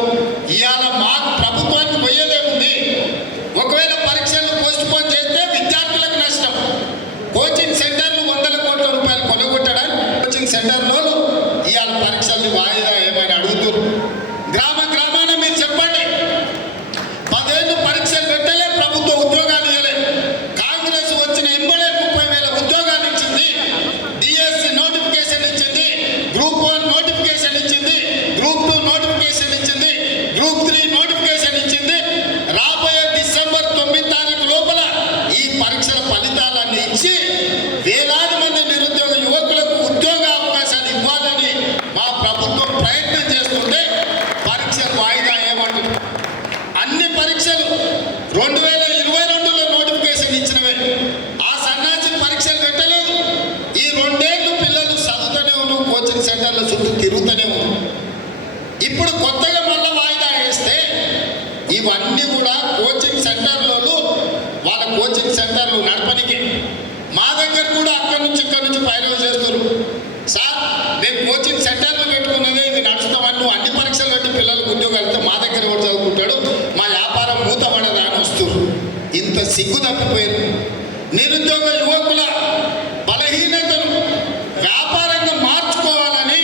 ఇవాళ మాకు ప్రభుత్వానికి పోయేదేముంది? ఒకవేళ పరీక్షలు పోస్ట్ పోన్ చేస్తే విద్యార్థులకు నష్టం. కోచింగ్ సెంటర్లు 100 కోట్ల రూపాయలు కొనగొట్టడానికి కోచింగ్ సెంటర్లో ఇవాళ పరీక్షల్ని వాయిదా ఏమైనా అడుగుతున్నారు. గ్రామాన మీరు చెప్పండి, 10 ఏళ్ళు పరీక్షలు పెట్టలే, ప్రభుత్వ ఉద్యోగాలు ఇవ్వలే. కాంగ్రెస్ వచ్చిన ఎంబడే 30,000 ఉద్యోగాలు ఇచ్చింది, డిఎస్సి నోటిఫికేషన్ ఇచ్చింది, గ్రూప్ 1 నోటిఫికేషన్ ఇచ్చింది, గ్రూప్ 2 నోటిఫికేషన్ ఇచ్చింది, గ్రూప్ 3 నోటిఫికేషన్ ఇచ్చింది. రాబోయే డిసెంబర్ 9 తారీఖు లోపల ఈ పరీక్షల ఫలితాలన్నీ ఇచ్చి వేలాది మంది నిరుద్యోగ యువకులకు ఉద్యోగ అవకాశాలు ఇవ్వాలని మా ప్రభుత్వం ప్రయత్నం చేస్తుంటే పరీక్షలు వాయిదా ఏమంటుంది? అన్ని పరీక్షలు 2022లో నోటిఫికేషన్ ఇచ్చినవే. ఆ సన్నాసి పరీక్షలు పెట్టలేదు. ఈ 2 ఏళ్ళు పిల్లలు చదువుతూనే ఉన్నారు, కోచింగ్ సెంటర్ల చుట్టూ తిరుగుతూనే ఉన్నారు. ఇప్పుడు కొత్తగా మళ్ళీ వాయిదా వేస్తే ఇవన్నీ కూడా కోచింగ్ సెంటర్లలో వాళ్ళ కోచింగ్ సెంటర్లు నడపనికి మా సిగ్గు తప్పిపోయారు. నిరుద్యోగ యువకుల బలహీనతను వ్యాపారంగా మార్చుకోవాలని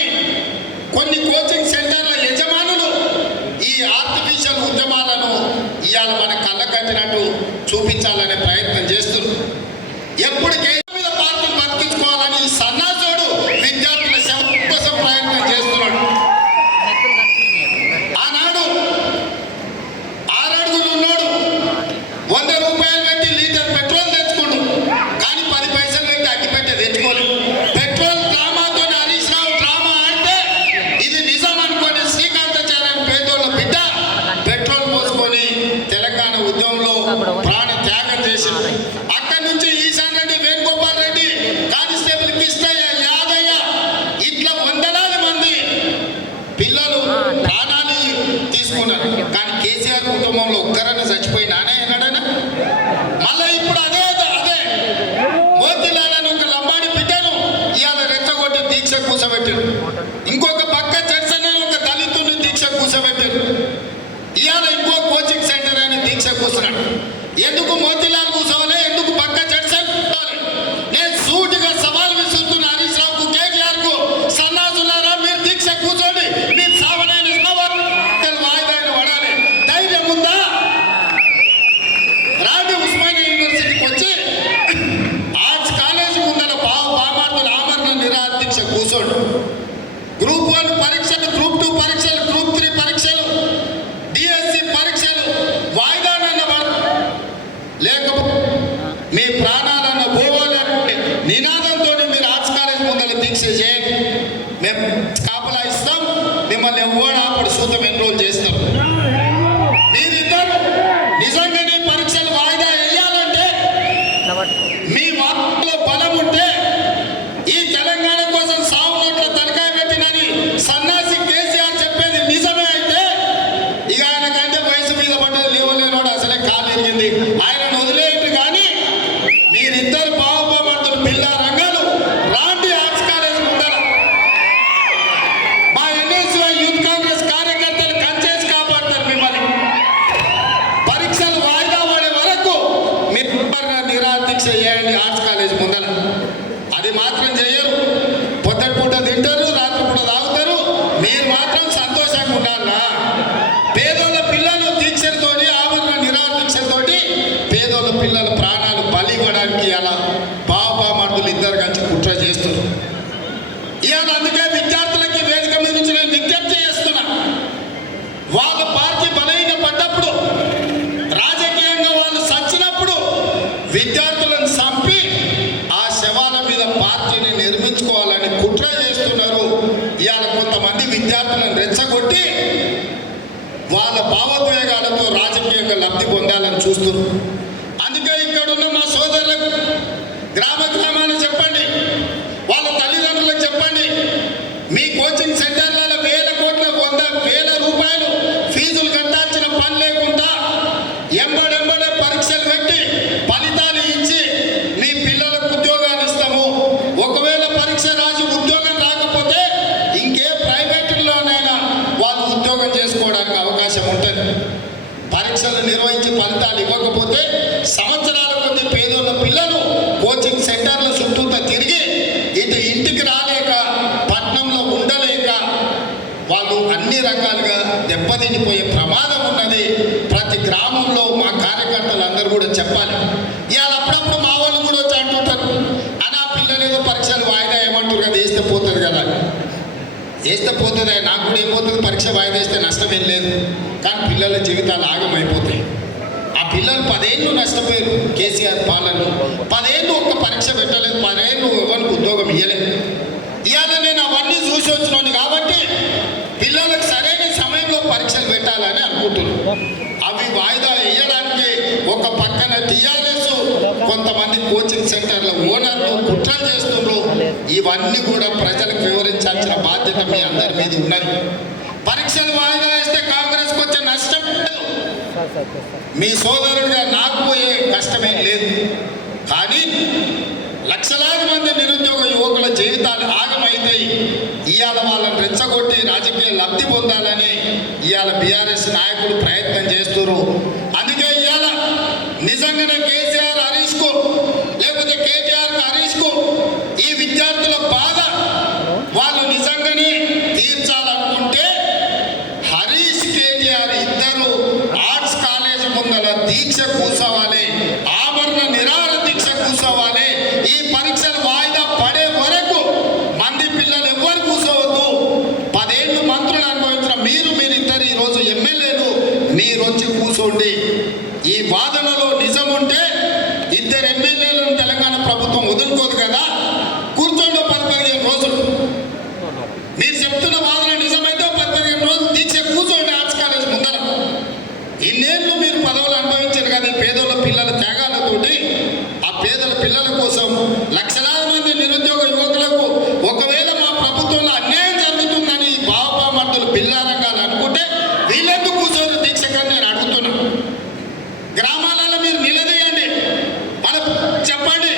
కొన్ని కోచింగ్ సెంటర్ల యజమానులు ఈ ఆర్టిఫిషియల్ ఉద్యమాలను ఇవాళ మన కళ్ళ కట్టినట్టు చూపించాలనే ప్రయత్నం చేస్తున్నారు. ఎప్పుడు కేంద్రం మీద పార్టీలు బతికించుకోవాలని ఈ సన్నాసుడు విద్యార్థుల సేవ కోసం ప్రయత్నం చేస్తున్నాడు. ఆనాడు 6 అడుగులు ఉన్నాడు 100 రూపాయలు పెట్టి లీటర్ పెట్రోల్ తెచ్చుకోండు, కానీ 10 పైసలు పెట్టి అగ్గిపెట్టె తెచ్చుకోలేదు. పెట్రోల్ డ్రామాతో హరీష్ రావు డ్రామా అంటే ఇది నిజం అనుకోని శ్రీకాంతాచార్య పేదోళ్ళ బిడ్డ పెట్రోల్ పోసుకొని తెలంగాణ ఉద్యమంలో ప్రాణ త్యాగం చేసింది. అక్కడి నుంచి ఈశాన్ రెడ్డి, వేణుగోపాల్ రెడ్డి, కానిస్టేబుల్ కృష్ణయ్య, యాదయ్య ఇట్లా వందలాది మంది పిల్లలు ప్రాణాన్ని తీసుకున్నారు. కానీ కేసీఆర్ కుటుంబంలో ఒక్కరన్నా చచ్చిపోయి నానే అన్నాడనా? మళ్ళీ ఇప్పుడు అదే మోతిలాలను ఒక లంబాడి బిడ్డను ఇవాళ రెచ్చగొట్టి దీక్ష కూర్చోబెట్టారు. ఇంకొక పక్క చర్చని ఒక దళితుని దీక్ష కూర్చోబెట్టారు. ఇవాళ ఇంకో కోచింగ్ సెంటర్ అని దీక్ష కూర్చున్నాడు. ఎందుకు మోతిలాల్ కూర్చోవాలి? ఎందుకు పక్క చర్చ? నేను సూటిగా సవాల్ విసురుతున్న హరీష్ రావుకు, కేటీఆర్ కు, సన్నాసులారా మీరు దీక్ష కూర్చోండి. మీరు సావలేని వాయిదాన్ని పడాలి. ధైర్యం ఉందా? రాండి ఉస్మానియా యూనివర్సిటీకి వచ్చి ఆర్ట్స్ కాలేజ్ ముందర బామార్దుల ఆమరణ నిరాహార దీక్ష కూర్చోండి. గ్రూప్ 1 పరీక్షలు, గ్రూప్ 2 పరీక్షలు, గ్రూప్ 3 పరీక్షలు, డిఎస్సి పరీక్షలు వాయిదానన్న లేకపోతే మీ ప్రాణాలన్న పోవాలంటే నినాదంతో మీరు ఆర్ట్స్ కాలేజ్ ముందర దీక్ష చేయండి. మేము కాపలా ఇస్తాం, మిమ్మల్ని ఎవరు ఆపడు, సూతం ఎన్రోల్ చేస్తాం. మీరిద్దరు నిజంగానే పరీక్షలు వాయిదా వేయాలంటే మీ వాటిలో బలం ఉంటే ఈ తెలంగాణ కోసం సాగు నోట్ల తలకాయ పెట్టినని సన్నాసి కేసీఆర్ చెప్పేది నిజమే అయితే ఇక ఆయనకంటే వయసు మీద పడ్డది లేవలేనోడు అసలే కాలు ఎరిగింది, ఆయనను వదిలేయండి. కానీ మీరిద్దరు బావబామర్దులు పిల్ల రంగాలు రాండి ఆర్ట్స్ కాలేజ్ ముందర. మా ఎన్ఎస్యూ యూత్ కాంగ్రెస్ కార్యకర్తలు కంచేసి కాపాడతారు మిమ్మల్ని. పరీక్షలు వాయిదా పడే వరకు మీరు నిరాహార దీక్ష చేయండి ఆర్ట్స్ కాలేజ్ ముందర. అది మాత్రం చేయరు. పొద్దున పూట తింటారు, రాత్రి పూట తాగుతారు. మీరు మాత్రం సంతోషంగా ఉండాలా? పేదోళ్ళ పిల్లలు దీక్షలతోటి, ఆమరణ నిరాహార దీక్షలతోటి పేదోళ్ళ పిల్లల ప్రాణాలు బలి ఇవ్వడానికి అలా బాబామర్దులు ఇద్దరు కలిసి కుట్ర చేస్తున్నారు. ఇవాళ అందుకే విద్యార్థులకి వేదిక మీద నుంచి నేను విజ్ఞప్తి చేస్తున్నా. వాళ్ళ పార్టీ బలహీన పడ్డప్పుడు, రాజకీయంగా వాళ్ళు సచ్చినప్పుడు విద్యార్థులను చంపి ఆ శవాల మీద పార్టీని నిర్మించుకోవాలని కుట్ర చేస్తున్నారు. ఇవాళ కొంతమంది విద్యార్థులను రెచ్చగొట్టి వాళ్ళ భావోద్వేగాలతో రాజకీయంగా లబ్ధి పొందాలని చూస్తున్నారు. అందుకే ఇక్కడున్న మా సోదరులకు గ్రామాన్ని చెప్పండి, వాళ్ళ తల్లిదండ్రులకు చెప్పండి, మీ కోచింగ్ సెంటర్లలో 1000 కోట్ల 100,000 రూపాయలు ఫీజులు కట్టాల్సిన పని లేకుండా ఎంబడెంబడే పరీక్షలు పెట్టి ఫలితాలు ఇచ్చి మీ పిల్లలకు ఉద్యోగాలు ఇస్తాము. ఒకవేళ పరీక్ష రాసి ఉద్యోగం రాకపోతే ఇంకే ప్రైవేటుల్లోనైనా వాళ్ళు ఉద్యోగం చేసుకోవడానికి అవకాశం ఉంటుంది. పరీక్షలు నిర్వహించి ఫలితాలు ఇవ్వకపోతే సంవత్సరాల కొద్ది పేదోళ్ళ పిల్లలు కోచింగ్ సెంటర్ల చుట్టూతో తిరిగి ఇటు ఇంటికి రాలేక, పట్నంలో ఉండలేక వాళ్ళు అన్ని రకాలుగా దెబ్బతినిపోయే ప్రమాదం ఉన్నది. ప్రతి గ్రామంలో మా కార్యకర్తలు అందరూ కూడా చెప్పాలి. ఇవాళ అప్పుడప్పుడు మా వాళ్ళు కూడా వచ్చి అంటుంటారు, అనా పిల్లలు ఏదో పరీక్షలు వాయిదా ఏమంటారు కదా, వేస్తే పోతుంది కదా. వేస్తే పోతుంది, నాకు కూడా ఏమవుతుంది, పరీక్ష వాయిదా వేస్తే నష్టం ఏం లేదు. కానీ పిల్లల జీవితాలు ఆగమైపోతాయి. ఆ పిల్లలు 10 ఏళ్ళు నష్టపోయారు కేసీఆర్ పాలనలో. 10 ఏళ్ళు ఒక్క పరీక్ష పెట్టలేదు, 10 ఏళ్ళు ఎవరికి ఉద్యోగం ఇవ్వలేదు. ఇవాళ నేను అవన్నీ చూసి వచ్చినాను కాబట్టి పిల్లలకు సరైన సమయంలో పరీక్షలు పెట్టాలని అనుకుంటున్నాను. అవి వాయిదా వేయడానికి ఒక పక్కన టీఆర్ఎస్, కొంతమంది కోచింగ్ సెంటర్ల ఓనర్లు కుట్రలు చేస్తున్నారు. ఇవన్నీ కూడా ప్రజలకు వివరించాల్సిన బాధ్యత మీ అందరి మీద ఉన్నది. పరీక్షలు వాయిదా వేస్తే కాంగ్రెస్కి వచ్చే నష్టం మీ సోదరుడిగా నాకు పోయే కష్టమేం లేదు. కానీ లక్షలాది మంది నిరుద్యోగ యువకుల జీవితాలు ఆగమైతాయి. ఇవాళ వాళ్ళని రెచ్చగొట్టి రాజకీయ లబ్ధి పొందాలని ఇవాళ బీఆర్ఎస్ నాయకులు ప్రయత్నం చేస్తున్నారు. అందుకే ఇవాళ నిజంగానే కేసీఆర్ హరీష్ కు లేకపోతే కేటీఆర్ హరీష్ కు ఈ విద్యార్థుల బాధ వాళ్ళు నిజంగానే తీర్చాలనుకుంటే హరీష్ కేటీఆర్ ఇద్దరు ఆర్ట్స్ కాలేజ్ ముందర దీక్ష కూర్చోవాలి, ఆభరణ నిరాహార దీక్ష కూర్చోవాలి. ఈ పరీక్షలు వాయిదా పడే వరకు మంది పిల్లలు ఎవరు కూర్చోవద్దు. 10 ఏళ్ళు మంత్రులు అనుభవించిన మీరిద్దరు ఈరోజు ఎమ్మెల్యేలు మీరు వచ్చి కూర్చోండి. ఈ వాదనలో నిజం ఉంటే 2 ఎమ్మెల్యేలను తెలంగాణ ప్రభుత్వం వదులుకోదు కదా, కూర్చోండి 10-15 రోజులు. మీరు చెప్తున్న వాదన నిజమైతే 10-15 రోజులు దీక్ష కూర్చోండి ఆర్ట్స్ కాలేజ్ ముందర. ఇన్నేళ్ళు మీరు పదవులు అనుభవించారు కదా ఈ పేదోళ్ళ పిల్లల త్యాగాలతోటి. ఆ పేదల పిల్లల కోసం లక్షలాది మంది నిరుద్యోగ యువకులకు ఒకవేళ మా ప్రభుత్వంలో అన్యాయం జరుగుతుందని ఈ బావబామర్దులు పిల్లారంగాలు అనుకుంటే వీళ్ళెందుకు కూర్చోరు దీక్షకని నేను అడుగుతున్నాను. గ్రామాలలో మీరు నిలదీయండి, మన చెప్పండి.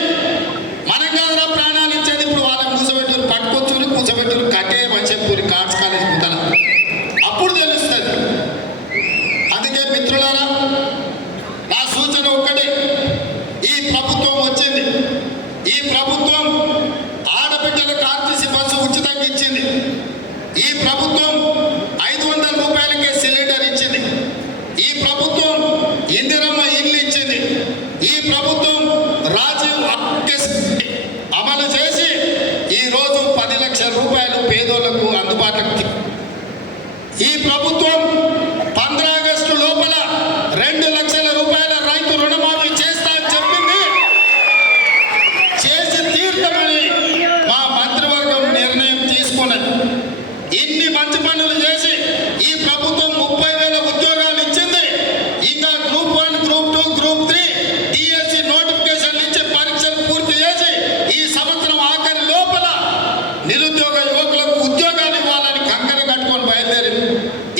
మనం కాదురా ప్రాణాలు ఇచ్చేది, ఇప్పుడు వాళ్ళని కూర్చోబెట్టుకుని పట్టుకొచ్చుని కూర్చోబెట్టుకుని కట్టేయమని చెప్పి ఆర్ట్స్ కాలేజ్ ముందర. అప్పుడు తెలుస్తుంది. అందుకే మిత్రులారా, నా సూచన ఒక్కటే, ఈ ప్రభుత్వం వచ్చింది, ఈ ప్రభుత్వం ఆడబిడ్డలకు ఆర్టీసీ బస్సు ఉచితంగా ఇచ్చింది, ఈ ప్రభుత్వం 500 రూపాయలకే సిలిండర్ ఇచ్చింది, ఈ ప్రభుత్వం ఇందిరమ్మ ఇల్లు ఇచ్చింది, ఈ ప్రభుత్వం రాజీవ్ అమలు చేసి ఈరోజు 10 లక్షల రూపాయలు పేదోళ్లకు అందుబాటులోకి. ఈ ప్రభుత్వం 15 ఆగస్టు లోపల 2 లక్షల రూపాయల రైతు రుణమాఫీ చేస్తా అని చెప్పింది. చేసి తీర్థమని మా మంత్రివర్గం నిర్ణయం తీసుకున్నది. ఇన్ని మంచి పనులు చేసి ఈ ప్రభుత్వం 30,000 ఉద్యోగాలు ఇచ్చింది. ఇంకా గ్రూప్ 1, గ్రూప్ 2, గ్రూప్ 3 డిఎస్సి నోటిఫికేషన్లు ఇచ్చి పరీక్షలు పూర్తి చేసి ఈ సంవత్సరం ఆఖరి లోపల నిరుద్యోగ యువకులకు ఉద్యోగాలు ఇవ్వాలని కంకర కట్టుకొని బయలుదేరింది.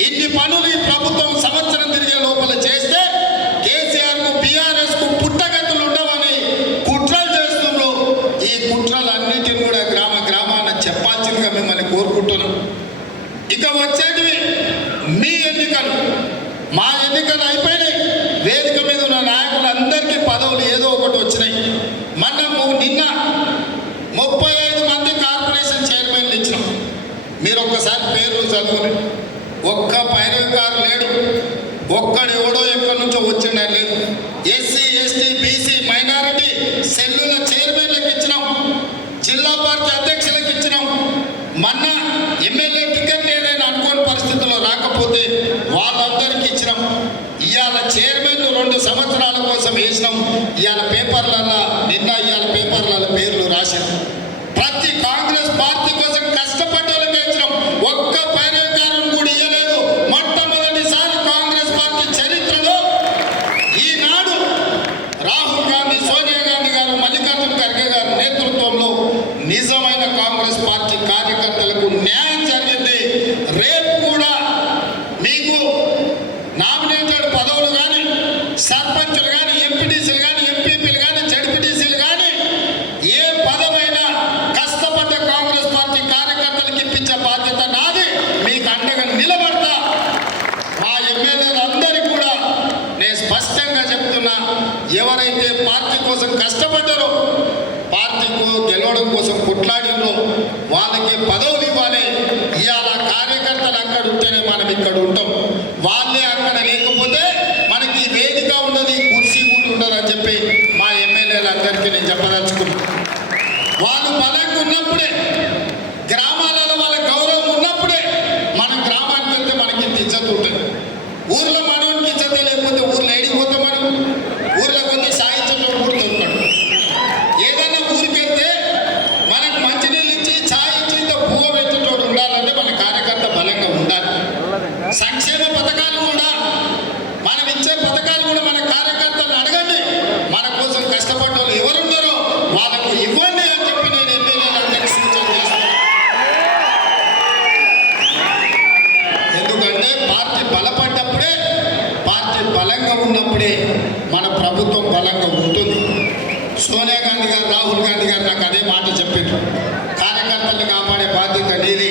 ఇన్ని పనులు ఈ ప్రభుత్వం సంవత్సరం తిరిగే లోపల చేస్తే కేసీఆర్ కు బీఆర్ఎస్ కు పుట్టగతులు ఉండవని కుట్రలు చేస్తున్నారు. ఈ కుట్రలన్నిటిని కూడా గ్రామాన చెప్పాల్సిందిగా మిమ్మల్ని కోరుకుంటున్నాం. ఇక వచ్చేటివి మీ ఎన్నికలు, మా ఎన్నికలు అయిపోయినాయి. వేదిక మీద ఉన్న నాయకులందరికీ పదవులు ఏదో ఒకటి వచ్చినాయి. నిన్న 35 మంది కార్పొరేషన్ చైర్మన్లు ఇచ్చినాం. మీరు ఒక్కసారి పేర్లు చదువుని. ఒక్క పైరవికారు లేడు, ఒక్కడు ఎవడో ఎక్కడి నుంచో వచ్చిండని లేదు. ఎస్సీ, ఎస్టీ, బీసీ, మైనారిటీ సెల్లుల చైర్మన్లకు ఇచ్చినాం, జిల్లా పార్టీ అధ్యక్షులకు ఇచ్చినాం. మొన్న ఎమ్మెల్యే టికెట్ ఏదైనా అనుకోని పరిస్థితుల్లో రాకపోతే వాళ్ళందరికీ ఇచ్చినాం. ఇవాళ చైర్మన్లు 2 సంవత్సరాల కోసం వేసినాం. ఇవాళ పేపర్లలో పేర్లు రాశారు. ప్రతి కాంగ్రెస్ పార్టీ కోసం కష్టపడ్డ వాళ్ళకి ఇచ్చినాం. ఒక్క పైరవికారుని కూడా ఇవ్వలేదు. మొట్టమొదటిసారి కాంగ్రెస్ పార్టీ చరిత్రలో ఈనాడు రాహుల్ గాంధీ, సోనియా గాంధీ గారు, మల్లికార్జున ఖర్గే గారి నేతృత్వంలో నిజమైన కాంగ్రెస్ పార్టీ కార్యకర్తలకు న్యాయం జరిగింది. రేపు కూడా మీకు నామినేటెడ్ పదవులు కానీ, సర్పంచులు కానీ, ఎంపీటీసీలు కానీ, ఎంపీపీలు కానీ, జడ్పీటీసీలు కానీ, ఏ పదవైనా కష్టపడ్డ కాంగ్రెస్ పార్టీ కార్యకర్తలకు ఇప్పించే బాధ్యత నాది. మీకు అండగా నిలబడతా. మా ఎమ్మెల్యేలందరికీ కూడా నేను స్పష్టంగా చెప్తున్నా, ఎవరైతే పార్టీ కోసం కష్టపడ్డారో, పార్టీకు గెలవడం కోసం కొట్లాడినో వాళ్ళకి పదవులు ఇవ్వాలి. ఇవాళ కార్యకర్తలు అక్కడ ఉంటేనే మనం ఇక్కడ ఉంటాం. వాళ్ళే అక్కడ లేకపోతే మనకి వేదిక ఉండదు, కుర్చీ కూడా ఉండదు అని చెప్పి మా ఎమ్మెల్యేలందరికీ నేను చెప్పదలుచుకున్నాను. వాళ్ళు బలంగా ఉన్నప్పుడే, గ్రామాలలో వాళ్ళ గౌరవం ఉన్నప్పుడే మనం గ్రామానికి వెళ్తే మనకి ఇజ్జత్ ఉంటుంది. ఊర్లో మనోనికి ఇజ్జతే లేకపోతే ఊర్లో ఏడిపోతే మనం ఊర్లో కొంచెం సాయించడం కూడా దొరుకుతాడు. ఏదైనా ఊరికి వెళ్తే మనకు మంచినీళ్ళు ఇచ్చి ఛాయ్ ఇచ్చి ఇంత పువ్వ పెట్టేటోడు ఉండాలంటే మన కార్యకర్త బలంగా ఉండాలి. సంక్షేమ పథకాలు కూడా, మనం ఇచ్చే పథకాలు కూడా మన కార్యకర్తలను అడగండి. మన కోసం కష్టపడ్డ వాళ్ళు ఎవరున్నారో వాళ్ళకు ఇవ్వండి అని చెప్పి నేను ఎమ్మెల్యేలందరికీ సూచన చేస్తాను. ఎందుకంటే పార్టీ బలపడ్డప్పుడే, పార్టీ బలంగా ఉన్నప్పుడే మన ప్రభుత్వం బలంగా ఉంటుంది. సోనియా గాంధీ గారు, రాహుల్ గాంధీ గారు నాకు అదే మాట చెప్పారు. కార్యకర్తల్ని కాపాడే బాధ్యత నీది.